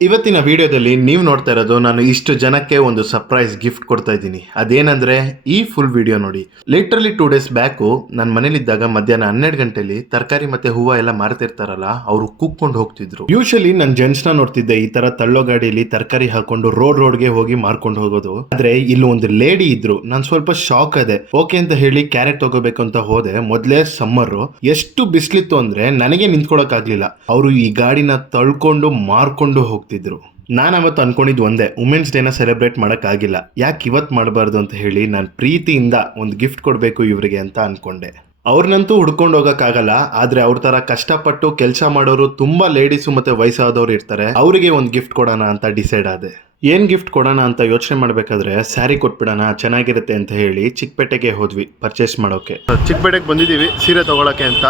ಇವತ್ತಿನ ವಿಡಿಯೋದಲ್ಲಿ ನೀವು ನೋಡ್ತಾ ಇರೋದು ನಾನು ಇಷ್ಟು ಜನಕ್ಕೆ ಒಂದು ಸರ್ಪ್ರೈಸ್ ಗಿಫ್ಟ್ ಕೊಡ್ತಾ ಇದ್ದೀನಿ. ಅದೇನಂದ್ರೆ ಈ ಫುಲ್ ವಿಡಿಯೋ ನೋಡಿ. ಲಿಟ್ರಲಿ 2 ಡೇಸ್ ಬ್ಯಾಕು ನನ್ನ ಮನೇಲಿದ್ದಾಗ ಮಧ್ಯಾಹ್ನ 12 ಗಂಟೆಲಿ ತರಕಾರಿ ಮತ್ತೆ ಹೂವು ಎಲ್ಲ ಮಾರ್ತಿರ್ತಾರಲ್ಲ, ಅವರು ಕೂಗ್ಕೊಂಡು ಹೋಗ್ತಿದ್ರು. ಯೂಶಲಿ ನಾನು ಜೆಂಟ್ಸ್ ನ ನೋಡ್ತಿದ್ದೆ ಈ ತರ ತಳ್ಳೋ ಗಾಡಿಯಲ್ಲಿ ತರಕಾರಿ ಹಾಕೊಂಡು ರೋಡ್ಗೆ ಹೋಗಿ ಮಾರ್ಕೊಂಡು ಹೋಗೋದು. ಆದ್ರೆ ಇಲ್ಲಿ ಒಂದು ಲೇಡಿ ಇದ್ರು. ನಾನು ಸ್ವಲ್ಪ ಶಾಕ್ ಆದೆ. ಓಕೆ ಅಂತ ಹೇಳಿ ಕ್ಯಾರೆಟ್ ತಗೋಬೇಕು ಅಂತ ಹೋದೆ. ಮೊದ್ಲೇ ಸಮ್ಮರ್, ಎಷ್ಟು ಬಿಸ್ಲಿತ್ತು ಅಂದ್ರೆ ನನಗೆ ನಿಂತ್ಕೊಳಕ್ ಆಗ್ಲಿಲ್ಲ. ಅವರು ಈ ಗಾಡಿನ ತಳ್ಕೊಂಡು ಮಾರ್ಕೊಂಡು ಹೋಗ್ತಿದ್ರು. ನಾನು ಅವತ್ತು ಅನ್ಕೊಂಡಿದ್ದು ಒಂದೇ, ವುಮೆನ್ಸ್ ಡೇನ ಸೆಲೆಬ್ರೇಟ್ ಮಾಡಕ್ ಆಗಿಲ್ಲ, ಯಾಕೆ ಇವತ್ತು ಮಾಡಬಾರ್ದು ಅಂತ ಹೇಳಿ ನಾನು ಪ್ರೀತಿಯಿಂದ ಒಂದು ಗಿಫ್ಟ್ ಕೊಡಬೇಕು ಇವರಿಗೆ ಅಂತ ಅನ್ಕೊಂಡೆ. ಅವ್ರನ್ನಂತೂ ಹುಡ್ಕೊಂಡು ಹೋಗಕ್ಕಾಗಲ್ಲ, ಆದ್ರೆ ಅವ್ರ ತರ ಕಷ್ಟಪಟ್ಟು ಕೆಲಸ ಮಾಡೋರು ತುಂಬಾ ಲೇಡೀಸು ಮತ್ತೆ ವಯಸ್ಸಾದವ್ರು ಇರ್ತಾರೆ. ಅವರಿಗೆ ಒಂದು ಗಿಫ್ಟ್ ಕೊಡೋಣ ಅಂತ ಡಿಸೈಡ್ ಆದೆ. ಏನ್ ಗಿಫ್ಟ್ ಕೊಡೋಣ ಅಂತ ಯೋಚನೆ ಮಾಡ್ಬೇಕಾದ್ರೆ ಸ್ಯಾರಿ ಕೊಟ್ಬಿಡೋಣ ಚೆನ್ನಾಗಿರುತ್ತೆ ಅಂತ ಹೇಳಿ ಚಿಕ್ಕಪೇಟೆಗೆ ಹೋದ್ವಿ ಪರ್ಚೇಸ್ ಮಾಡೋಕೆ. ಚಿಕ್ಕಪೇಟೆಗೆ ಬಂದಿದ್ದೀವಿ ಸೀರೆ ತಗೊಳಕ್ಕೆ ಅಂತ.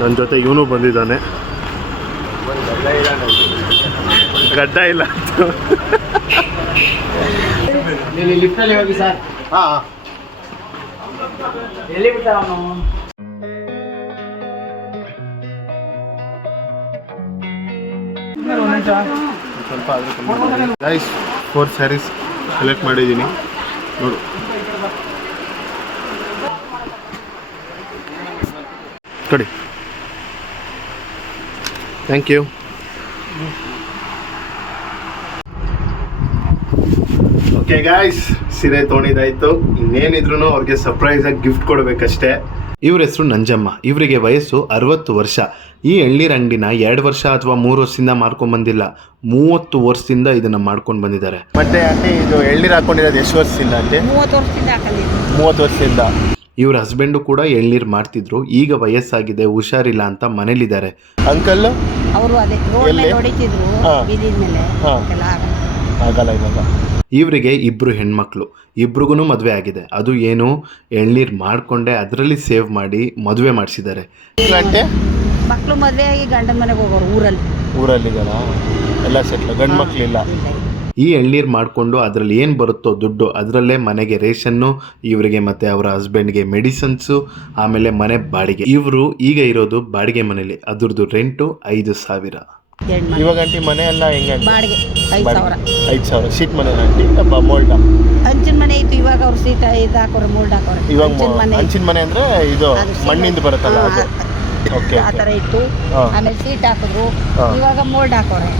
ನನ್ನ ಜೊತೆ ಇವನು ಬಂದಿದ್ದಾನೆ. ಗಡ್ಡ ಇಲ್ಲ ಲಿಫ್ಟಲ್ಲಿ ಹೋಗಿ ಸರ್. ಹಾಂ ಎಲ್ಲಿ ಬಿಟ್ಟ ಅವನು? ಸ್ವಲ್ಪ ಗೈಸ್ 4 ಸ್ಯಾರೀಸ್ ಸೆಲೆಕ್ಟ್ ಮಾಡಿದ್ದೀನಿ ನೋಡು. ಕೊಡಿ. Thank you. ಓಕೆ ಗಾಯ್ಸ್, ಸೀರೆ ತೊಗೊಂಡಿದ್ದಾಯ್ತು. ಇನ್ನೇನಿದ್ರು ಅವ್ರಿಗೆ ಸರ್ಪ್ರೈಸ್ ಆಗಿ ಗಿಫ್ಟ್ ಕೊಡಬೇಕಷ್ಟೇ. ಇವ್ರ ಹೆಸರು ನಂಜಮ್ಮ. ಇವರಿಗೆ ವಯಸ್ಸು 60 ವರ್ಷ. ಈ ಎಳ್ನೀರ್ ಅಂಗಡಿನ 2 ವರ್ಷ ಅಥವಾ 3 ವರ್ಷದಿಂದ ಮಾಡ್ಕೊಂಡ್ ಬಂದಿಲ್ಲ, 30 ವರ್ಷದಿಂದ ಇದನ್ನ ಮಾಡ್ಕೊಂಡು ಬಂದಿದ್ದಾರೆ. ಮತ್ತೆ ಆಂಟಿ ಇದು ಎಳ್ನೀರ್ ಹಾಕೊಂಡಿರೋದು ಎಷ್ಟು ವರ್ಷದಿಂದ ಆಂಟಿ? 30 ವರ್ಷದಿಂದ ಹಾಕಲಿಲ್ಲ. 30 ವರ್ಷದಿಂದ. ಇವ್ರ ಹಸ್ಬೆಂಡು ಕೂಡ ಎಳ್ನೀರ್ ಮಾಡ್ತಿದ್ರು. ಈಗ ವಯಸ್ಸಾಗಿದೆ, ಹುಷಾರಿಲ್ಲ ಅಂತ ಮನೇಲಿದ್ದಾರೆ. ಅಂಕಲ್ ಅವರು ಅದೇ ರೋಡ್ ಮೇಲೆ ಹೊಡಿತಿದ್ರು, ಬೀದಿ ಮೇಲೆ ಆಗಲ್ಲ ಇವಾಗ. ಇವರಿಗೆ 2 ಹೆಣ್ಮಕ್ಳು, ಇಬ್ರಿಗೂ ಮದುವೆ ಆಗಿದೆ. ಅದು ಏನು, ಎಳ್ನೀರ್ ಮಾಡ್ಕೊಂಡೆ ಅದರಲ್ಲಿ ಸೇವ್ ಮಾಡಿ ಮದುವೆ ಮಾಡಿಸಿದ್ದಾರೆ. ಮಕ್ಕಳು ಮದುವೆ ಆಗಿ ಗಂಡನ ಮನೆಗೆ ಹೋಗೋರು ಊರಲ್ಲಿ ಎಲ್ಲ ಸೆಟ್ಲ್, ಗಂಡು ಮಕ್ಳಿಲ್ಲ. ಈ ಎಳ್ನೀರ್ ಮಾಡಿಕೊಂಡು ಅದರಲ್ಲಿ ಏನು ಬರುತ್ತೋ ದುಡ್ಡು, ಅದರಲ್ಲೇ ಮನೆಗೆ ರೇಷನ್ನು, ಇವರಿಗೆ ಮತ್ತೆ ಅವರ ಹಸ್ಬೆಂಡ್ಗೆ ಮೆಡಿಸಿನ್ಸು, ಆಮೇಲೆ ಮನೆ ಬಾಡಿಗೆ. ಇವರು ಈಗ ಇರೋದು ಬಾಡಿಗೆ ಮನೇಲಿ, ಅದ್ರದ್ದು ರೆಂಟು 5,000. ಇವಾಗ ಆಂಟಿ ಮನೆ ಎಲ್ಲ ಹೆಂಗ? ಬಾಡಿಗೆ 5,000. 5,000 ಶೀಟ್ ಮನೆ ಆಂಟಿ ಮೋಲ್ಡ್ ಹಂಚಿನ ಮನೆ ಇತ್ತು, ಇವಾಗ ಅವ್ರು ಸೀಟ್ ಇದು ಹಾಕೋರು, ಮೋಲ್ಡ್ ಹಾಕೋರು. ಇವಾಗ ಹಂಚಿನ ಮನೆ ಅಂದ್ರೆ ಇದು ಮಣ್ಣಿಂದ ಬರುತ್ತಲ್ಲ ಅದು. ಓಕೆ, ಆ ಥರ ಇತ್ತು. ಆಮೇಲೆ ಸೀಟ್ ಹಾಕಿದ್ರು, ಇವಾಗ ಮೋಲ್ಡ್ ಹಾಕೋರೆ.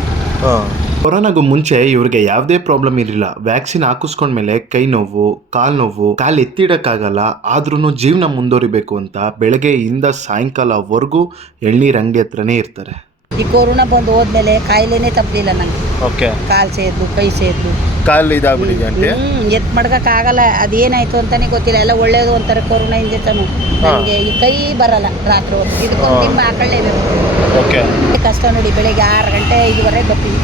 ಕೊರೋನಾಗೂ ಮುಂಚೆ ಇವ್ರಿಗೆ ಯಾವುದೇ ಪ್ರಾಬ್ಲಮ್ ಇರಲಿಲ್ಲ. ವ್ಯಾಕ್ಸಿನ್ ಹಾಕಿಸ್ಕೊಂಡ್ಮೇಲೆ ಕೈ ನೋವು, ಕಾಲು ನೋವು, ಕಾಲು ಎತ್ತಿಡಕ್ಕಾಗಲ್ಲ, ಆದ್ರೂ ಜೀವನ ಮುಂದುವರಿಬೇಕು ಅಂತ ಬೆಳಗ್ಗೆಯಿಂದ ಸಾಯಂಕಾಲವರೆಗೂ ಎಳ್ನೀರ್ ಅಂಗಡಿ ಹತ್ರನೇ ಇರ್ತಾರೆ. ಈ ಕೊರೋನಾ ಬಂದು ಹೋದ್ಮೇಲೆ ಕಾಯಿಲೆನೇ ತಪ್ಪಲಿಲ್ಲ ನಂಗೆ. ಓಕೆ, ಕಾಲು ಸೇದ್ದು, ಕೈ ಸೇದ್ದು, ಕಾಲು ಇದಾಗ್ಬಿಟ್ಟಿದೆ ಆಂಟಿ. ಎತ್ ಮಡ್ಗಕ್ಕಾಗಲ್ಲ, ಅದೇನಾಯ್ತು ಅಂತಾನೆ ಗೊತ್ತಿಲ್ಲ. ಎಲ್ಲ ಒಳ್ಳೇದು ಅಂತಾರೆ ಕೊರೋನಾ ಇಂಜೆಕ್ಷನ್. ನನಗೆ ಈ ಕೈ ಬರಲ್ಲ ರಾತ್ರಿ ಹೊತ್ತು, ಇದಕ್ಕೊಂದು ನಿಮ್ಮ ಹಾಕೊಳ್ಳೇಬೇಕು. ಓಕೆ, ಕಷ್ಟ ನೋಡಿ. ಬೆಳಿಗ್ಗೆ 6 ಗಂಟೆ 5:15 ಬರ್ತೀವಿ,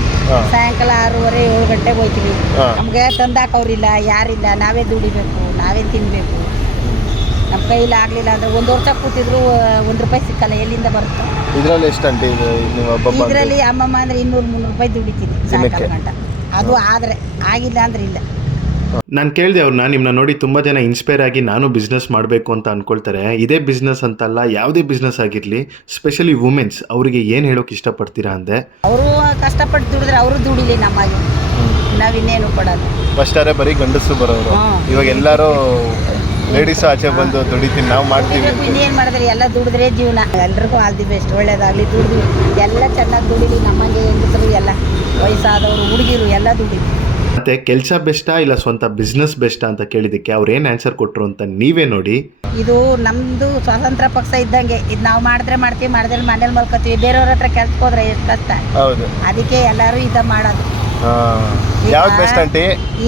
ಸಾಯಂಕಾಲ 6:30 7 ಗಂಟೆಗೆ ಹೋಗ್ತೀವಿ. ನಮ್ಗೆ ತಂದಾಕವ್ರಿಲ್ಲ, ಯಾರಿಲ್ಲ, ನಾವೇ ದುಡಿಬೇಕು, ನಾವೇ ತಿನ್ಬೇಕು. ನಮ್ಮ ಕೈಲಿ ಆಗ್ಲಿಲ್ಲ ಅಂದ್ರೆ 1 ವರ್ಷ ಕೂತಿದ್ರು ₹1 ಸಿಕ್ಕಲ್ಲ, ಎಲ್ಲಿಂದ ಬರುತ್ತೆ? ಇದರಲ್ಲಿ ಎಷ್ಟು ಆಂಟಿ? ಇದರಲ್ಲಿ ಅಮ್ಮಮ್ಮ ಅಂದ್ರೆ 200-300 ರೂಪಾಯಿ ದುಡಿತೀನಿ ಸಾಯಂಕಾಲ ಗಂಟ. ಅದು ಆದ್ರೆ ಆಗಿಲ್ಲ ಅಂದ್ರೆ ಇಲ್ಲ. ನಾನು ಕೇಳಿದೆ ಅವ್ರನ್ನ, ನಿಮ್ಮನ್ನ ನೋಡಿ ತುಂಬ ಜನ ಇನ್ಸ್ಪೈರ್ ಆಗಿ ನಾನು ಬಿಸ್ನೆಸ್ ಮಾಡಬೇಕು ಅಂತ ಅನ್ಕೊಳ್ತಾರೆ. ಇದೇ ಬಿಸ್ನೆಸ್ ಅಂತಲ್ಲ, ಯಾವುದೇ ಬಿಸ್ನೆಸ್ ಆಗಿರಲಿ, ಸ್ಪೆಷಲಿ ವುಮೆನ್ಸ್, ಅವರಿಗೆ ಏನು ಹೇಳೋಕೆ ಇಷ್ಟಪಡ್ತೀರಾ ಅಂದೆ. ಅವರು ಕಷ್ಟಪಟ್ಟು ದುಡಿದ್ರೆ ಅವರು ದುಡಿಲಿ, ನಮಗೆ ನಾವಿನ್ನೇನು ಕೊಡೋದು. ಫಸ್ಟ್ ಅರೆ ಬರೀ ಗಂಡಸರು ಬರೋರು, ಇವಾಗ ಎಲ್ಲರೂ ಲೇಡೀಸ್ ಆಚೆ ಬಂದು ದುಡಿತೀನಿ, ನಾವು ಮಾಡ್ತೀವಿ. ಇನ್ನೇನು ಮಾಡಿದ್ರೆ ಎಲ್ಲ ದುಡಿದ್ರೆ ಜೀವನ. ಎಲ್ರಿಗೂ ಆಲ್ ದಿ ಬೆಸ್ಟ್, ಒಳ್ಳೇದಾಗಲಿ. ದುಡ್ದು ಎಲ್ಲ ಚೆನ್ನಾಗಿ ದುಡಿಲಿ. ನಮಗೆ ಹೆಂಗಸರು ಎಲ್ಲ ವಯಸ್ಸಾದವರು, ಹುಡುಗಿರು ಎಲ್ಲ ದುಡಿಲಿ. ಮತ್ತೆ ಕೆಲಸ ಬೆಸ್ಟಾ ಇಲ್ಲ ಸ್ವಂತ ಬಿಸ್ನೆಸ್ ಬೆಸ್ಟಾ ಅಂತ ಕೇಳಿದಕ್ಕೆ ಅವ್ರು ಏನು ಆನ್ಸರ್ ಕೊಟ್ಟರು ಅಂತ ನೀವೇ ನೋಡಿ. ಇದು ನಮ್ಮದು ಸ್ವತಂತ್ರ ಪಕ್ಷ ಇದ್ದಂಗೆ. ಇದು ನಾವು ಮಾಡಿದ್ರೆ ಮಾಡ್ತೀವಿ, ಮಾಡಿದ್ರೆ ಮನೇಲಿ ಮಲ್ಕೋತೀವಿ. ಬೇರೆಯವ್ರ ಹತ್ರ ಕೆಲ್ಸಕ್ಕೆ ಹೋದ್ರೆ ಎಷ್ಟು ಕಷ್ಟ. ಹೌದು, ಅದಕ್ಕೆ ಎಲ್ಲರೂ ಇದ ಮಾಡೋದು. ಯಾವ್ದು ಬೆಸ್ಟ್ ಆಂಟಿ?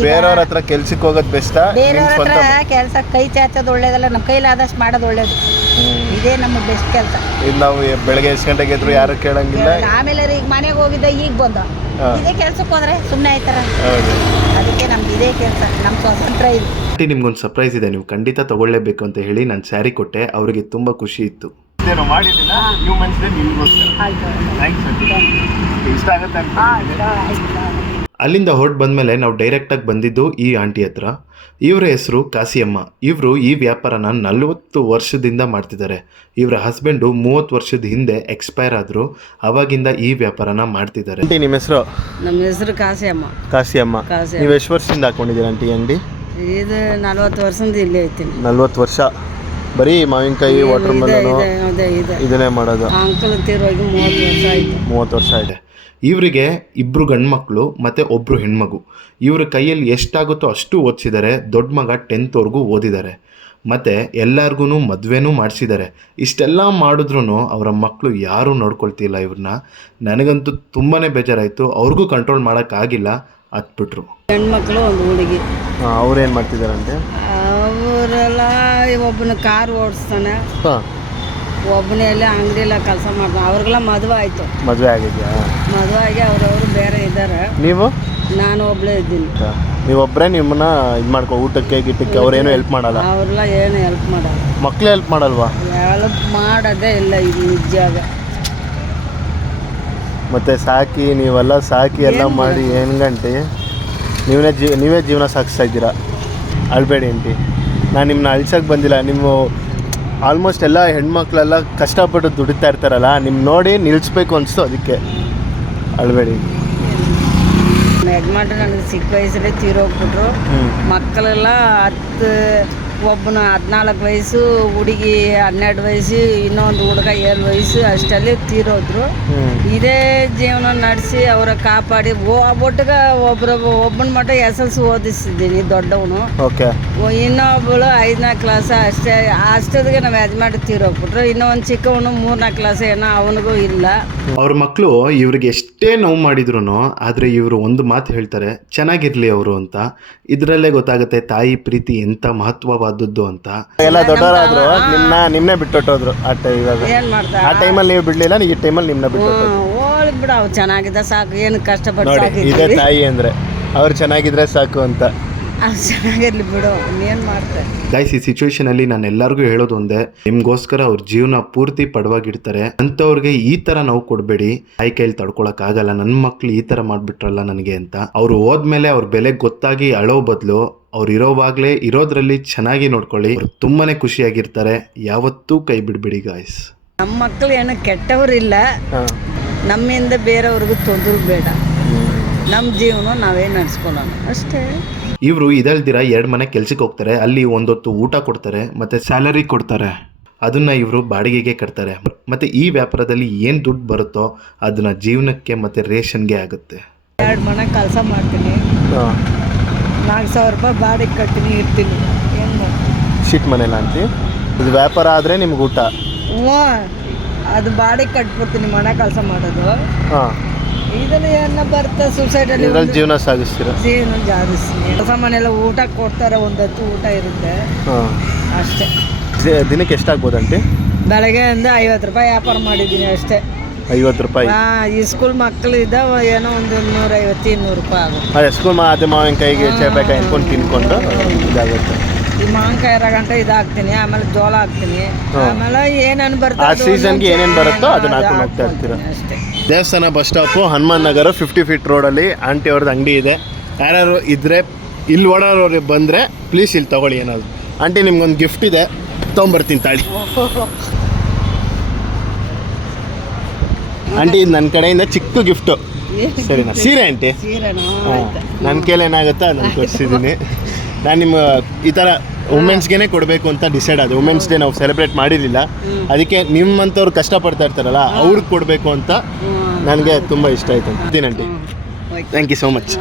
ಬೇರೆಯವ್ರ ಹತ್ರ ಕೆಲ್ಸಕ್ಕೆ ಹೋಗೋದು ಬೆಸ್ಟಾ? ಬೇರೆಯವ್ರ ಹತ್ರ ಕೆಲಸ ಕೈ ಚಾಚೋದು ಒಳ್ಳೇದಲ್ಲ, ನಮ್ಮ ಕೈಲಾದಷ್ಟು ಮಾಡೋದು ಒಳ್ಳೇದು. ಇದೇ ನಮ್ಮ ಬೆಸ್ಟ್ ಕೆಲಸ. ಇದು ನಾವು ಬೆಳಗ್ಗೆ ಎಷ್ಟು ಗಂಟೆಗೆ ಇದ್ರು ಯಾರು ಕೇಳಂಗಿಲ್ಲ. ಆಮೇಲೆ ಈಗ ಮನೆಗೆ ಹೋಗಿದ್ದ, ಈಗ ಬಂದು ಇದೇ ಕೆಲ್ಸಕ್ಕೆ ಹೋದ್ರೆ ಸುಮ್ಮನೆ ಆಯ್ತಾರ. ಅದಕ್ಕೆ ನಮ್ದು ಇದೇ ಕೆಲಸ, ನಮ್ಮ ಸ್ವತಂತ್ರ ಇದು. ನಿಮ್ಗೊಂದು ಸರ್ಪ್ರೈಸ್ ಇದೆ, ನೀವು ಖಂಡಿತ ತಗೊಳ್ಳೇಬೇಕು ಅಂತ ಹೇಳಿ ನಾನು ಸ್ಯಾರಿ ಕೊಟ್ಟೆ. ಅವರಿಗೆ ತುಂಬಾ ಖುಷಿ ಇತ್ತು. ಇಷ್ಟ ಆಗುತ್ತೆ. ಅಲ್ಲಿಂದ ಹೊರಟು ಬಂದಮೇಲೆ ನಾವು ಡೈರೆಕ್ಟಾಗಿ ಬಂದಿದ್ದು ಈ ಆಂಟಿ ಹತ್ರ. ಇವರ ಹೆಸರು ಕಾಸಿಯಮ್ಮ. ಇವರು ಈ ವ್ಯಾಪಾರನ 40 ವರ್ಷದಿಂದ ಮಾಡ್ತಿದ್ದಾರೆ. ಇವರ ಹಸ್ಬೆಂಡು 30 ವರ್ಷದ ಹಿಂದೆ ಎಕ್ಸ್ಪೈರ್ ಆದರು. ಅವಾಗಿಂದ ಈ ವ್ಯಾಪಾರನ ಮಾಡ್ತಿದ್ದಾರೆ. ಆಂಟಿ ನಿಮ್ಮ ಹೆಸರು? ನಮ್ಮ ಹೆಸರು ಕಾಸಿಯಮ್ಮ. ಕಾಸಿಯಮ್ಮ. ನೀವು ಎಷ್ಟು ವರ್ಷದಿಂದ ಹಾಕೊಂಡಿದ್ದೀರಾ ಆಂಟಿ ಅಂಗಡಿ? ಇದು 40 ವರ್ಷದಿಂದ ಇಲ್ಲೇ ಐತೀನಿ. 40 ವರ್ಷ ಬರೀ ಮಾವಿನಕಾಯಿ, ವಾಟರ್ ಮೆಲನು ಇದನ್ನೇ ಮಾಡೋದು. ಅಂಕಲ್ ತೀರೋಗಿ 30 ವರ್ಷ ಆಯಿತು. 30 ವರ್ಷ ಇದೆ. ಇವರಿಗೆ 2 ಗಂಡು ಮಕ್ಕಳು ಮತ್ತು 1 ಹೆಣ್ಮಗು. ಇವ್ರ ಕೈಯಲ್ಲಿ ಎಷ್ಟಾಗುತ್ತೋ ಅಷ್ಟು ಓದಿಸಿದ್ದಾರೆ. ದೊಡ್ಡ ಮಗ 10th ಓದಿದ್ದಾರೆ. ಮತ್ತು ಎಲ್ಲರಿಗೂ ಮದುವೆನೂ ಮಾಡಿಸಿದ್ದಾರೆ. ಇಷ್ಟೆಲ್ಲ ಮಾಡಿದ್ರೂ ಅವರ ಮಕ್ಕಳು ಯಾರೂ ನೋಡ್ಕೊಳ್ತಿಲ್ಲ ಇವ್ರನ್ನ. ನನಗಂತೂ ತುಂಬಾ ಬೇಜಾರಾಯಿತು. ಅವ್ರಿಗೂ ಕಂಟ್ರೋಲ್ ಮಾಡೋಕ್ಕಾಗಿಲ್ಲ, ಹತ್ಬಿಟ್ರು. ಹೆಣ್ಮಕ್ಳು ಒಂದು ಹುಡುಗಿ. ಅವ್ರೇನು ಮಾಡ್ತಿದ್ದಾರಂತೆ? ಅವರೆಲ್ಲ ಒಬ್ಬನ ಕಾರ್ ಓಡಿಸ್ತಾನೆ, ಒಬ್ಬನೇ ಎಲ್ಲ ಅಂಗಡಿಯೆಲ್ಲ ಕೆಲಸ ಮಾಡ್ತಾನೆ. ಅವ್ರಿಗೆಲ್ಲ ಮದುವೆ ಆಯಿತು. ಮದುವೆ ಆಗಿದೆಯಾ? ಮದುವೆ ಆಗಿ ಅವ್ರವರು ಬೇರೆ ಇದ್ದಾರೆ. ನೀವು? ನಾನು ಒಬ್ಬಳೇ ಇದ್ದೀನಿ. ನೀವೊಬ್ಬರೇ ನಿಮ್ಮನ್ನ ಇದು ಮಾಡ್ಕೊ, ಊಟಕ್ಕೆ ಗಿಟ್ಟಕ್ಕೆ ಅವ್ರೇನು ಹೆಲ್ಪ್ ಮಾಡಲ್ಲ? ಅವ್ರೆಲ್ಲ ಏನು ಹೆಲ್ಪ್ ಮಾಡಲ್ಲ. ಮಕ್ಕಳು ಹೆಲ್ಪ್ ಮಾಡಲ್ವಾ? ಹೆಲ್ಪ್ ಮಾಡೋದೇ ಇಲ್ಲ ಇದು ನಿಜಾಗ. ಮತ್ತು ಸಾಕಿ ನೀವೆಲ್ಲ ಸಾಕಿ ಎಲ್ಲ ಮಾಡಿ ಏನು ಗಂಟೆ ನೀವೇ ಜೀವನ ಸಾಗಿಸ್ತಾ ಇದ್ದೀರಾ. ಅಳಬೇಡಿ ಆಂಟಿ, ನಾನು ನಿಮ್ಮನ್ನ ಅಳ್ಸೋಕ್ಕೆ ಬಂದಿಲ್ಲ. ನಿಮ್ಮ ಆಲ್ಮೋಸ್ಟ್ ಎಲ್ಲ ಹೆಣ್ಮಕ್ಳೆಲ್ಲ ಕಷ್ಟಪಟ್ಟು ದುಡಿತಾ ಇರ್ತಾರಲ್ಲ, ನಿಮ್ಮ ನೋಡಿ ನಿಲ್ಲಿಸ್ಬೇಕು ಅನಿಸ್ತು, ಅದಕ್ಕೆ. ಅಳಬೇಡಿ. ಯಜಮಾನ್ರು ನನಗೆ ಚಿಕ್ಕ ವಯಸ್ಸಲ್ಲೇ ತೀರೋಗ್ಬಿಟ್ರು. ಮಕ್ಕಳೆಲ್ಲ ಒಬ್ಬನ 14 ವಯಸ್ಸು, ಹುಡುಗಿ 12 ವಯಸ್ಸು, ಇನ್ನೊಂದು ಹುಡುಗ 7 ವಯಸ್ಸು ಅಷ್ಟಲ್ಲೇ ತೀರೋದ್ರು. ಇದೇ ಜೀವನ ನಡೆಸಿ ಅವರ ಕಾಪಾಡಿ ಒಟ್ಟಿಗೆ ಒಬ್ಬನ ಮಟ್ಟ SLC ಓದಿಸಿದ್ದೀನಿ, ದೊಡ್ಡವನು. ಇನ್ನೊಬ್ಬಳು 5ನೇ ಕ್ಲಾಸ್ ಅಷ್ಟೇ. ಅಷ್ಟೊತ್ತಿಗೆ ನಾವು ಯಜಮಾನ್ರು ತೀರೋಗ್ಬಿಟ್ರು. ಇನ್ನೊಂದು ಚಿಕ್ಕವನು 3ನೇ ಕ್ಲಾಸ್ ಏನೋ, ಅವನಿಗೂ ಇಲ್ಲ. ಅವ್ರ ಮಕ್ಕಳು ಇವ್ರಿಗೆ ಎಷ್ಟೇ ನೋವು ಮಾಡಿದ್ರು ಆದರೆ ಇವರು ಒಂದು ಮಾತು ಹೇಳ್ತಾರೆ, ಚೆನ್ನಾಗಿರ್ಲಿ ಅವರು ಅಂತ. ಇದರಲ್ಲೇ ಗೊತ್ತಾಗುತ್ತೆ ತಾಯಿ ಪ್ರೀತಿ ಎಂತ ಮಹತ್ವವಾದದ್ದು ಅಂತ. ಎಲ್ಲ ದೊಡ್ಡವರಾದ್ರು ನಿಮ್ಮನ್ನೇ ಬಿಟ್ಟೊಟ್ಟೋದ್ರು. ಆ ಟೈಮಲ್ಲಿ ನೀವು ಬಿಡ್ಲಿಲ್ಲ, ಈ ಟೈಮಲ್ಲಿ ನಿಮ್ಮನ್ನ ಬಿಟ್ಟು ಬಿಡ. ಅವ್ರು ಚೆನ್ನಾಗಿದ್ದ ಸಾಕು, ಏನು ಕಷ್ಟಪಟ್ಟು. ಇದೇ ತಾಯಿ ಅಂದ್ರೆ, ಅವ್ರು ಚೆನ್ನಾಗಿದ್ರೆ ಸಾಕು ಅಂತ. ಅದು ಚೆನ್ನಾಗಿರ್ಲಿ ಬಿಡು, ಇನ್ನೇನು ಮಾಡ್ತಾರೆ. ಗೈಸ್, ಈ ಸಿಚುವೇಶನಲ್ಲಿ ನಾನು ಎಲ್ಲರಿಗೂ ಹೇಳೋದು ಒಂದೇ, ನಿಮಗೋಸ್ಕರ ಅವ್ರ ಜೀವನ ಪೂರ್ತಿ ಪಡವಾಗಿಡ್ತಾರೆ. ಅಂಥವ್ರಿಗೆ ಈ ಥರ ನೋವು ಕೊಡಬೇಡಿ. ತಾಯಿ ಕೈಲಿ ತಡ್ಕೊಳಕ್ಕಾಗಲ್ಲ, ನನ್ನ ಮಕ್ಳು ಈ ಥರ ಮಾಡಿಬಿಟ್ರಲ್ಲ ನನಗೆ ಅಂತ. ಅವ್ರು ಹೋದ್ಮೇಲೆ ಅವ್ರ ಬೆಲೆ ಗೊತ್ತಾಗಿ ಅಳೋ ಬದಲು ಅವ್ರು ಇರೋವಾಗಲೇ ಇರೋದ್ರಲ್ಲಿ ಚೆನ್ನಾಗಿ ನೋಡ್ಕೊಳ್ಳಿ. ಅವ್ರು ತುಂಬಾ ಖುಷಿಯಾಗಿರ್ತಾರೆ. ಯಾವತ್ತೂ ಕೈ ಬಿಡಬೇಡಿ ಗಾಯ್ಸ್. ನಮ್ಮ ಮಕ್ಕಳು ಏನು ಕೆಟ್ಟವರಿಲ್ಲ, ನಮ್ಮಿಂದ ಬೇರೆಯವ್ರಿಗೂ ತೊಂದರೆ ಬೇಡ. ನಮ್ಮ ಜೀವನ ನಾವೇ ನಡೆಸ್ಕೊಳ್ಳೋಣ ಅಷ್ಟೇ. ಇವರು ಇದಲ್ದಿರ 2 ಮನೆ ಕೆಲ್ಸಕ್ಕೆ ಹೋಗ್ತಾರೆ. ಅಲ್ಲಿ ಒಂದೊತ್ತು ಊಟ ಕೊಡ್ತಾರೆ ಮತ್ತು ಸ್ಯಾಲರಿ ಕೊಡ್ತಾರೆ. ಅದನ್ನು ಇವರು ಬಾಡಿಗೆಗೆ ಕಟ್ತಾರೆ. ಮತ್ತು ಈ ವ್ಯಾಪಾರದಲ್ಲಿ ಏನು ದುಡ್ಡು ಬರುತ್ತೋ ಅದನ್ನು ಜೀವನಕ್ಕೆ ಮತ್ತು ರೇಷನ್ಗೆ ಆಗುತ್ತೆ. 2 ಮನೆ ಕೆಲಸ ಮಾಡ್ತೀನಿ, 4,000 ರೂಪಾಯಿ ಬಾಡಿಗೆ ಕಟ್ತೀನಿ, ಇರ್ತೀನಿ. ಏನು ಮಾಡ್ತೀನಿ? ಶೀಟ್ ಮನೆಲ್ಲ ಅಂತ ಇದು ವ್ಯಾಪಾರ ಆದರೆ ನಿಮ್ಗೆ ಊಟ? ಅದು ಬಾಡಿಗೆ ಕಟ್ಬಿಡ್ತೀನಿ, ಮನೆ ಕೆಲಸ ಮಾಡೋದು. ಇದರಲ್ಲಿ ಏನ ಬರುತ್ತೆ, ಸೊಸೈಟಿಯಲ್ಲಿ ಜೀವನ ಸಾಗಿಸ್ತೀರ? ಜೀವನ ಸಾಗಿಸ್ತೀನಿ. ಕೆಲಸ ಮನೆಯಲ್ಲ ಊಟ ಕೊಡ್ತಾರೆ, ಒಂದೊತ್ತು ಊಟ ಇರುತ್ತೆ ಅಷ್ಟೇ. ದಿನಕ್ಕೆ ಎಷ್ಟಾಗ್ಬೋದಂತೆ? ಬೆಳಗ್ಗೆಯಿಂದ 50 ರೂಪಾಯಿ ವ್ಯಾಪಾರ ಮಾಡಿದ್ದೀನಿ ಅಷ್ಟೇ. 50 ರೂಪಾಯಿ? ಈ ಸ್ಕೂಲ್ ಮಕ್ಕಳು ಇದ್ದಾವೆ, ಏನೋ ಒಂದು 150-200 ರೂಪಾಯಿ ಆಗುತ್ತೆ. ಅದೇ ಸ್ಕೂಲ್ ಅದೇ ಮಾವಿನಕಾಯಿಗೆ ಚೇಪೆಕಾಯಿ ಇಟ್ಕೊಂಡು ತಿನ್ಕೊಂಡು ಇದಾಗುತ್ತೆ. ಈ ಮಾವಿನಕಾಯಿ 2 ಗಂಟೆ ಇದಾಕ್ತೀನಿ, ಆಮೇಲೆ ಜೋಳ ಹಾಕ್ತೀನಿ, ಆಮೇಲೆ ಏನೇನು ಬರುತ್ತೆ ಆ ಸೀಸನ್ಗೆ ಏನೇನು ಬರುತ್ತೋ ಅದನ್ನ ಹಾಕೊಂಡು ಹೋಗ್ತಾ ಇರ್ತೀರ ಅಷ್ಟೇ. ದೇವಸ್ಥಾನ ಬಸ್ ಸ್ಟಾಪು, ಹನುಮಾನ್ ನಗರ 50 ಫೀಟ್ ರೋಡಲ್ಲಿ ಆಂಟಿ ಅವ್ರದ್ದು ಅಂಗಡಿ ಇದೆ. ಯಾರು ಇದ್ದರೆ ಇಲ್ಲಿ ಓಡಾಡೋರಿಗೆ ಬಂದರೆ ಪ್ಲೀಸ್ ಇಲ್ಲಿ ತೊಗೊಳ್ಳಿ ಏನಾದ್ರು. ಆಂಟಿ ನಿಮ್ಗೊಂದು ಗಿಫ್ಟ್ ಇದೆ, ತೊಗೊಂಬರ್ತೀನಿ ತಾಳಿ. ಆಂಟಿ ಇದು ನನ್ನ ಕಡೆಯಿಂದ ಚಿಕ್ಕ ಗಿಫ್ಟು, ಸರಿನಾ? ಸೀರೆ ಆಂಟಿ, ನನ್ನ ಕೈಲಿ ಏನಾಗುತ್ತೋ ಅದನ್ನು ತೋರಿಸಿದ್ದೀನಿ. ನಾನು ನಿಮ್ಮ ಈ ಥರ ವುಮೆನ್ಸ್ಗೆ ಕೊಡಬೇಕು ಅಂತ ಡಿಸೈಡ್ ಆದೆ. ವುಮೆನ್ಸ್ ಡೇ ನಾವು ಸೆಲೆಬ್ರೇಟ್ ಮಾಡಿರಲಿಲ್ಲ, ಅದಕ್ಕೆ ನಿಮ್ಮಂಥವ್ರು ಕಷ್ಟಪಡ್ತಾ ಇರ್ತಾರಲ್ಲ ಅವ್ರಿಗೆ ಕೊಡಬೇಕು ಅಂತ ನನಗೆ ತುಂಬ ಇಷ್ಟ ಆಯಿತು. Aunty, thank you so much.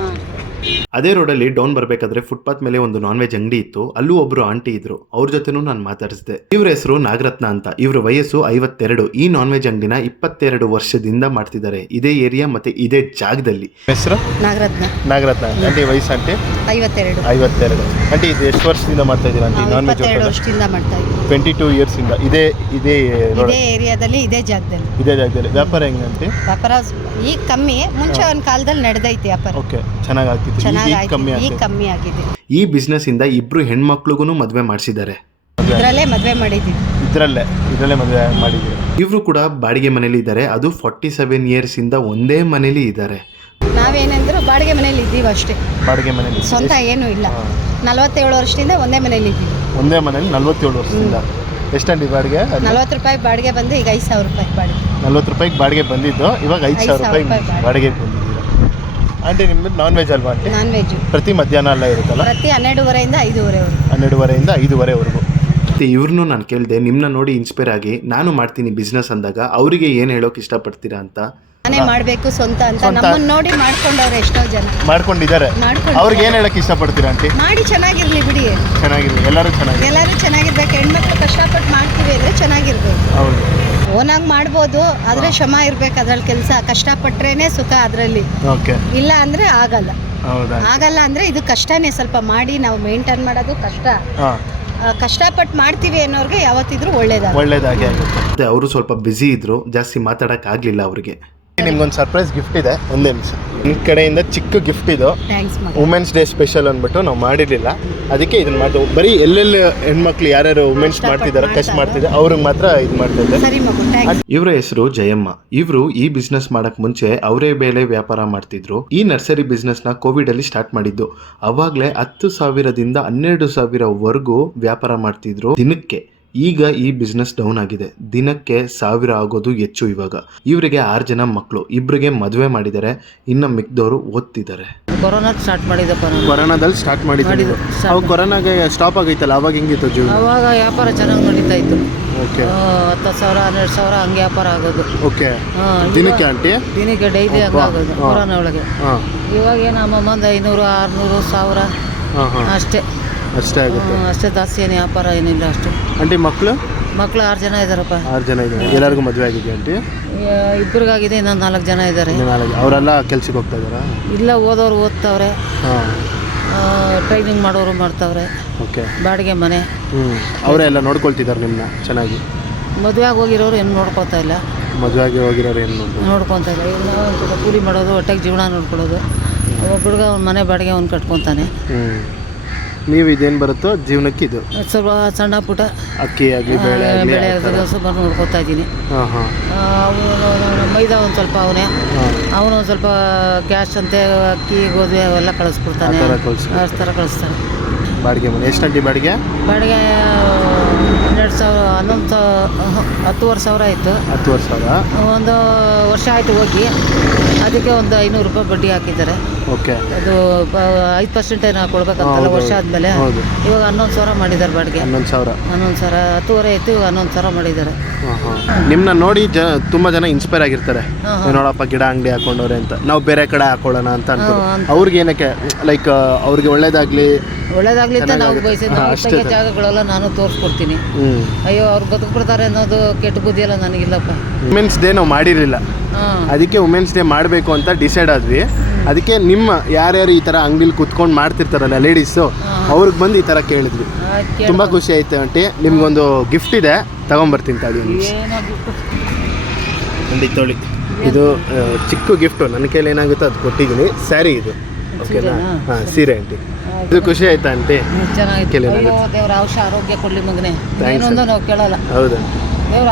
ಅದೇ ರೋಡಲ್ಲಿ ಡೌನ್ ಬರಬೇಕಾದ್ರೆ ಫುಟ್ಪಾತ್ ಮೇಲೆ ಒಂದು ನಾನ್ ವೆಜ್ ಅಂಗಡಿ ಇತ್ತು. ಅಲ್ಲೂ ಒಬ್ರು ಆಂಟಿ ಇದ್ರು, ಅವ್ರ ಜೊತೆನೂ ನಾನು ಮಾತಾಡಿಸಿದೆ. ಇವ್ರ ಹೆಸರು ನಾಗರತ್ನ ಅಂತ. ಇವ್ರ ವಯಸ್ಸು 52. ಈ ನಾನ್ ವೆಜ್ ಅಂಗಡಿನ 22 ವರ್ಷದಿಂದ ಮಾಡ್ತಿದ್ದಾರೆ, ಇದೇ ಏರಿಯಾ ಮತ್ತೆ ಇದೇ ಜಾಗದಲ್ಲಿ. ಹೆಸರು ನಾಗರತ್ನ. ಆಂಟಿ ವಯಸ್ಸು ಆಂಟಿ? 52. ಆಂಟಿ ಇದು ಎಷ್ಟು ವರ್ಷದಿಂದ ಮಾಡ್ತಾ ಇದ್ದೀರಾ ಆಂಟಿ ನಾನ್ ವೆಜ್? 22 ಇಯರ್ಸ್ ಇಂದ ಇದೇ ಏರಿಯಾದಲ್ಲಿ ಇದೇ ಜಾಗದಲ್ಲಿ. ವ್ಯಾಪಾರ ಹೆಂಗಂತೆ? ವ್ಯಾಪಾರ ಈಗ ಕಮ್ಮಿ, ಮುಂಚೆ ಒಂದು ಕಾಲದಲ್ಲಿ ನಡೆದೈತಿ ವ್ಯಾಪಾರ. ಓಕೆ, ಚೆನ್ನಾಗಿ ಕಮ್ಮಿ ಆಗಿದೆ. ಈ ಬಿಸ್ನೆಸ್ ಇಂದ 2 ಹೆಣ್ಮಕ್ಳಿಗೂ ಮದುವೆ ಮಾಡಿಸಿದ್ದಾರೆ. ಇದರಲ್ಲೇ ಮದುವೆ ಮಾಡಿದ್ದೀವಿ. ಇವರು ಕೂಡ ಬಾಡಿಗೆ ಮನೇಲಿ ಇದ್ದಾರೆ. ಅದು 47 ಇಯರ್ಸ್ ಇಂದ ಒಂದೇ ಮನೇಲಿ ಇದ್ದಾರೆ. ನಾವೇನಂದ್ರು ಬಾಡಿಗೆ ಮನೇಲಿ ಇದ್ದೀವಿ ಅಷ್ಟೇ, ಬಾಡಿಗೆ ಮನೇಲಿ ಸ್ವಂತ ಏನೂ ಇಲ್ಲ. 47 ವರ್ಷದಿಂದ ಒಂದೇ ಮನೇಲಿ ಇದ್ದೀವಿ. ಒಂದೇ ಮನೇಲಿ 47 ವರ್ಷದಿಂದ. ಎಷ್ಟಂడి ಬಾಡಿಗೆ? 40 ರೂಪಾಯಿ ಬಾಡಿಗೆ ಬಂದು ಈಗ 5,000 ರೂಪಾಯಿ ಬಾಡಿಗೆ. 40 ರೂಪಾಯಿಗೆ ಬಾಡಿಗೆ ಬಂದಿದ್ದು ಇವಾಗ 5,000 ರೂಪಾಯಿ ಬಾಡಿಗೆ ಬಂದಿದ್ದೀರಾ. ಆಂಟಿ ನಿಮ್ಮದು ನಾನ್ ವೆಜ್ ಅಲ್ವಾ ಆಂಟಿ? ನಾನ್ ವೆಜ್ ಪ್ರತಿ ಮಧ್ಯಾಹ್ನ ಎಲ್ಲ ಇರುತ್ತಲ್ಲ? ಪ್ರತಿ 12:30 ಇಂದ 5:30 12:30 5:30ವರೆಗೂ. ಮತ್ತು ಇವ್ರನ್ನೂ ನಾನು ಕೇಳಿದೆ, ನಿಮ್ಮನ್ನ ನೋಡಿ ಇನ್ಸ್ಪೈರ್ ಆಗಿ ನಾನು ಮಾಡ್ತೀನಿ ಬಿಸ್ನೆಸ್ ಅಂದಾಗ ಅವರಿಗೆ ಏನು ಹೇಳೋಕೆ ಇಷ್ಟಪಡ್ತೀರಾ ಅಂತ. ನಾನೇ ಮಾಡಬೇಕು ಸ್ವಂತ ಅಂತ ನಮ್ಮನ್ನ ನೋಡಿ ಮಾಡ್ಕೊಂಡವ್ರೆ ಎಷ್ಟೋ ಜನ ಮಾಡ್ಕೊಂಡಿದ್ದಾರೆ. ಅವ್ರಿಗೆ ಏನು ಹೇಳೋಕೆ ಇಷ್ಟಪಡ್ತೀರಾ ಆಂಟಿ? ಮಾಡಿ ಚೆನ್ನಾಗಿರ್ಲಿ ಬಿಡಿ, ಚೆನ್ನಾಗಿದೆ, ಎಲ್ಲರೂ ಚೆನ್ನಾಗಿರ್ಬೇಕು. ಹೆಣ್ಮಕ್ಳು ಕಷ್ಟಪಟ್ಟು ಮಾಡ್ತೀವಿ ಅಂದರೆ ಚೆನ್ನಾಗಿರ್ಬೇಕು. ಹೌದು, ಓನಾಗಿ ಮಾಡ್ಬೋದು, ಆದರೆ ಶ್ರಮ ಇರ್ಬೇಕು ಅದ್ರಲ್ಲಿ. ಕೆಲಸ ಕಷ್ಟಪಟ್ರೇನೆ ಸುಖ ಅದರಲ್ಲಿ. ಓಕೆ. ಇಲ್ಲ ಅಂದರೆ ಆಗಲ್ಲ. ಹೌದಾ? ಆಗಲ್ಲ ಅಂದರೆ ಇದು ಕಷ್ಟನೇ. ಸ್ವಲ್ಪ ಮಾಡಿ ನಾವು ಮೇಂಟೈನ್ ಮಾಡೋದು ಕಷ್ಟ. ಕಷ್ಟಪಟ್ಟು ಮಾಡ್ತೀವಿ ಅನ್ನೋರ್ಗೆ ಯಾವತ್ತಿದ್ರೂ ಒಳ್ಳೇದಾಗಿ ಆಗುತ್ತೆ. ಅವರು ಸ್ವಲ್ಪ ಬ್ಯುಸಿ ಇದ್ರು, ಜಾಸ್ತಿ ಮಾತಾಡಕ್ ಆಗ್ಲಿಲ್ಲ ಅವ್ರಿಗೆ. ನಿಮ್ಗೊಂದು ಸರ್ಪ್ರೈಸ್ ಗಿಫ್ಟ್ ಇದೆ, ಒಂದೇ ನಿಮಿಷ. ನಿಮ್ಮ ಕಡೆಯಿಂದ ಚಿಕ್ಕ ಗಿಫ್ಟ್ ಇದು. ಥ್ಯಾಂಕ್ಸ್. ವುಮೆನ್ಸ್ ಡೇ ಸ್ಪೆಷಲ್ ಅಂದ್ಬಿಟ್ಟು ನಾವು ಮಾಡಿರಲಿಲ್ಲ, ಅದಕ್ಕೆ ಇದನ್ನ ಮಾಡ್ತೀವಿ. ಬರೀ ಎಲ್ಲೆಲ್ಲಿ ಹೆಣ್ಮಕ್ಳು ಯಾರ್ಯಾರು ವುಮೆನ್ಸ್ ಮಾಡ್ತಿದ್ದಾರೆ, ಕಷ್ಟ ಮಾಡ್ತಿದ್ದಾರೆ, ಅವ್ರಿಗೆ ಮಾತ್ರ ಇದು ಮಾಡ್ತಾ ಇದ್ದಾರೆ. ಸರಿ ಮಗು, ಥ್ಯಾಂಕ್ಸ್. ಇವರ ಹೆಸರು ಜಯಮ್ಮ. ಇವರು ಈ ಬಿಸ್ನೆಸ್ ಮಾಡಕ್ ಮುಂಚೆ ಅವರೇ ಬೇಳೆ ವ್ಯಾಪಾರ ಮಾಡ್ತಿದ್ರು. ಈ ನರ್ಸರಿ ಬಿಸ್ನೆಸ್ ನ ಕೋವಿಡ್ ಅಲ್ಲಿ ಸ್ಟಾರ್ಟ್ ಮಾಡಿದ್ದು. ಅವಾಗ್ಲೇ 10,000ದಿಂದ 12,000ವರೆಗೂ ವ್ಯಾಪಾರ ಮಾಡ್ತಿದ್ರು ದಿನಕ್ಕೆ. ಈಗ ಈ ಬಿಸ್ನೆಸ್ ಡೌನ್ ಆಗಿದೆ, ದಿನಕ್ಕೆ 1,000 ಆಗೋದು ಹೆಚ್ಚು. ಇವಾಗ ಇವರಿಗೆ 6 ಜನ ಮಕ್ಕಳು, ಇಬ್ಬರಿಗೆ ಮದುವೆ ಮಾಡಿದ್ದಾರೆ, ಇನ್ನು ಮಿಕ್ದವರು ಓದ್ತಿದ್ದಾರೆ. ಕೊರೋನಾದಲ್ಲಿ ಸ್ಟಾರ್ಟ್ ಮಾಡಿದ್ರು. ಅವಾಗ ಕೊರೋನಾಗೆ ಸ್ಟಾಪ್ ಆಗೈತಲ್ಲ, ಅವಾಗ ಹೆಂಗಿತ್ತು ಜೀವನ? ಅವಾಗ ವ್ಯಾಪಾರ ಚೆನ್ನಾಗಿ ನಡೀತಾ ಇತ್ತು. ಓಕೆ. 10,000 12,000 ಹಂಗೆ ವ್ಯಾಪಾರ ಆಗೋದು. ಓಕೆ. ದಿನಕ್ಕೆ ಆಂಟಿ? ದಿನಕ್ಕೆ ಡೈಲಿ ಹಂಗೆ ಆಗೋದು ಕೊರೋನಾ ಒಳಗೆ. ಇವಾಗ ಏನು ಅಮ್ಮಂದು 500 600 1000 ಅಷ್ಟೇ ಆಗುತ್ತೆ. ಅಷ್ಟೇ, ಜಾಸ್ತಿ ಏನು ವ್ಯಾಪಾರ ಏನಿಲ್ಲ ಅಷ್ಟು. ಆಂಟಿ ಮಕ್ಕಳು 6 ಜನ ಇದ್ದಾರಪ್ಪ. 6 ಜನ ಇದ್ದಾರೆ. ಎಲ್ಲರಿಗೂ ಮದುವೆ ಆಗಿದೆ ಆಂಟಿ? ಇಬ್ಬರಿಗಾಗಿದೆ, ಇನ್ನೊಂದು 4 ಜನ ಇದ್ದಾರೆ. ಅವರೆಲ್ಲ ಕೆಲ್ಸಕ್ಕೆ ಹೋಗ್ತಾ ಇದ್ದಾರಾ? ಇಲ್ಲ, ಓದೋರು ಓದ್ತಾವ್ರೆ, ಟ್ರೈನಿಂಗ್ ಮಾಡೋರು ಮಾಡ್ತಾವ್ರೆ. ಓಕೆ. ಬಾಡಿಗೆ ಮನೆ. ಅವರೆಲ್ಲ ನೋಡ್ಕೊಳ್ತಿದ್ದಾರೆ ನಿಮ್ಮನ್ನ ಚೆನ್ನಾಗಿ? ಮದುವೆ ಆಗಿ ಹೋಗಿರೋರು ಏನು ನೋಡ್ಕೊತಾ ಇಲ್ಲ. ಮದುವೆ ಆಗಿ ಹೋಗಿರೋರು ಏನು ನೋಡ್ಕೊತಾ ಇಲ್ಲ. ಈಗ ನಾವು ಒಂದು ಸ್ವಲ್ಪ ಕೂಲಿ ಮಾಡೋದು, ಹೊಟ್ಟೆಗೆ ಜೀವನ ನೋಡ್ಕೊಳ್ಳೋದು. ಒಬ್ಬಳಿಗೆ ಅವ್ನ ಮನೆ ಬಾಡಿಗೆ ಅವ್ನು ಕಟ್ಕೊತಾನೆ. ನೀವು ಇದೇನು ಬರುತ್ತೋ ಜೀವನಕ್ಕೆ ಇದು ಸ್ವಲ್ಪ ಸಣ್ಣ ಪುಟ್ಟ ಅಕ್ಕಿ ಆಗಲಿ ಬೇಳೆ ಸ್ವಲ್ಪ ನೋಡ್ಕೊತಾ ಇದ್ದೀನಿ. ಮೈದಾ ಒಂದು ಸ್ವಲ್ಪ ಅವನು ಒಂದು ಸ್ವಲ್ಪ ಗ್ಯಾಸ್ ಅಂತೆ ಅಕ್ಕಿ ಗೋಧಿ ಅವೆಲ್ಲ ಕಳಿಸ್ಬಿಡ್ತಾನೆ. ಅಷ್ಟು ಥರ ಕಳಿಸ್ತಾನೆ. ಬಾಡಿಗೆ ಮನೆ ಎಷ್ಟಂಟಿ ಬಾಡಿಗೆ? 12,000 10,000 ಆಯಿತು. 10,000 ಒಂದು ವರ್ಷ ಆಯಿತು ಹೋಗಿ. ಅದಕ್ಕೆ ಒಂದು 500 ರೂಪಾಯಿ ಬಡ್ಡಿ ಹಾಕಿದ್ದಾರೆ. ಓಕೆ. ಅದು 5% ಏನೋ ಕೊಡ್ಬೇಕಂತಲ್ಲ ವರ್ಷ ಆದಮೇಲೆ. ಇವಾಗ 11,000 ಮಾಡಿದ್ದಾರೆ ಬಾಡಿಗೆ. 11,000 10,000 ಇತ್ತು, ಇವಾಗ 11,000 ಮಾಡಿದ್ದಾರೆ. ನಿಮ್ಮನ್ನ ನೋಡಿ ತುಂಬ ಜನ ಇನ್ಸ್ಪೈರ್ ಆಗಿರ್ತಾರೆ. ನೋಡಪ್ಪ ಗಿಡ ಅಂಗಡಿ ಹಾಕೊಂಡವ್ರೆ ಅಂತ, ನಾವು ಬೇರೆ ಕಡೆ ಹಾಕೊಳ್ಳೋಣ ಅಂತ ಅನ್ಕೊಂಡು. ಅವ್ರಿಗೆ ಏನಕ್ಕೆ ಲೈಕ್ ಅವ್ರಿಗೆ ಒಳ್ಳೇದಾಗ್ಲಿ ಅಂತ ನಾವು ಬಯಸಿದ ಜಾಗಗಳೆಲ್ಲ ನಾನು ತೋರಿಸ್ಕೊಡ್ತೀನಿ. ಅಯ್ಯೋ ಅವ್ರು ಬದುಕ್ಬಿಡ್ತಾರೆ ಅನ್ನೋದು ಕೆಟ್ಟ ಬುದ್ಧಿ ಎಲ್ಲ ನನಗಿಲ್ಲಪ್ಪ. ವುಮೆನ್ಸ್ ಡೇ ನಾವು ಮಾಡಿರಲಿಲ್ಲ, ಅದಕ್ಕೆ ವುಮೆನ್ಸ್ ಡೇ ಮಾಡಬೇಕು ಅಂತ ಡಿಸೈಡ್ ಆದ್ವಿ. ಅದಕ್ಕೆ ನಿಮ್ಮ ಯಾರ್ಯಾರು ಈ ಥರ ಅಂಗಡಿಲಿ ಕುತ್ಕೊಂಡು ಮಾಡ್ತಿರ್ತಾರಲ್ಲ ಲೇಡೀಸು, ಅವ್ರಿಗೆ ಬಂದು ಈ ಥರ ಕೇಳಿದ್ವಿ. ತುಂಬ ಖುಷಿ ಆಯ್ತು ಆಂಟಿ. ನಿಮ್ಗೊಂದು ಗಿಫ್ಟ್ ಇದೆ, ತಗೊಂಬರ್ತೀನಿ ತಾಳಿ. ಅಂಡಿ ತೊಳಿ, ಇದು ಚಿಕ್ಕ ಗಿಫ್ಟು. ನನ್ನ ಕೈಲಿ ಏನಾಗುತ್ತೋ ಅದು ಕೊಟ್ಟಿದ್ದೀನಿ. ಸ್ಯಾರಿ ಇದು, ಓಕೆನಾ? ಹಾಂ, ಸೀರೆ ಆಂಟಿ. ಇದು ಖುಷಿ ಆಯ್ತಾ ಆಂಟಿ? ಚೆನ್ನಾಗಿ. ದೇವ್ರ ಆರೋಗ್ಯ ಕೊಡ್ಲಿ ಮಗನೇ, ಏನೊಂದು ನಾವು ಕೇಳಲ್ಲ. ಹೌದಾ? ದೇವ್ರ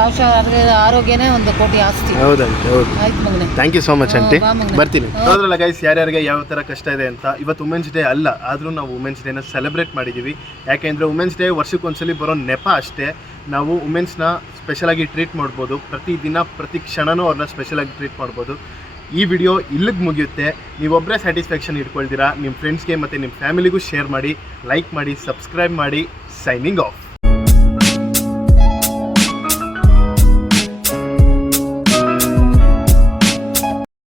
ಆರೋಗ್ಯನೇ ಒಂದು ಕೋಟಿ ಆಸ್ತಿ. ಹೌದಂತೆ. ಹೌದು. ಆಯ್ತು ಮಗನೇ, thank you so much aunty. ಬರ್ತೀನಿ. ನೋಡಿದ್ರಲ್ಲ ಗೈಸ್, ಯಾರ್ಯಾರಿಗೆ ಯಾವ ಥರ ಕಷ್ಟ ಇದೆ ಅಂತ. ಇವತ್ತು ವುಮೆನ್ಸ್ ಡೇ ಅಲ್ಲ, ಆದರೂ ನಾವು ವುಮೆನ್ಸ್ ಡೇನ ಸೆಲೆಬ್ರೇಟ್ ಮಾಡಿದ್ದೀವಿ. ಯಾಕೆಂದರೆ ವುಮೆನ್ಸ್ ಡೇ ವರ್ಷಕ್ಕೊಂದ್ಸಲಿ ಬರೋ ನೆಪ ಅಷ್ಟೇ. ನಾವು ವುಮೆನ್ಸ್ನ ಸ್ಪೆಷಲಾಗಿ ಟ್ರೀಟ್ ಮಾಡ್ಬೋದು. ಪ್ರತಿದಿನ ಪ್ರತಿ ಕ್ಷಣನೂ ಅವ್ರನ್ನ ಸ್ಪೆಷಲಾಗಿ ಟ್ರೀಟ್ ಮಾಡ್ಬೋದು. ಈ ವಿಡಿಯೋ ಇಲ್ಲಿಗೆ ಮುಗಿಯುತ್ತೆ. ನೀವೊಬ್ಬರೇ ಸ್ಯಾಟಿಸ್ಫ್ಯಾಕ್ಷನ್ ಇಟ್ಕೊಳ್ತೀರಾ, ನಿಮ್ಮ ಫ್ರೆಂಡ್ಸ್ಗೆ ಮತ್ತು ನಿಮ್ಮ ಫ್ಯಾಮಿಲಿಗೂ ಶೇರ್ ಮಾಡಿ, ಲೈಕ್ ಮಾಡಿ, ಸಬ್ಸ್ಕ್ರೈಬ್ ಮಾಡಿ. Signing off.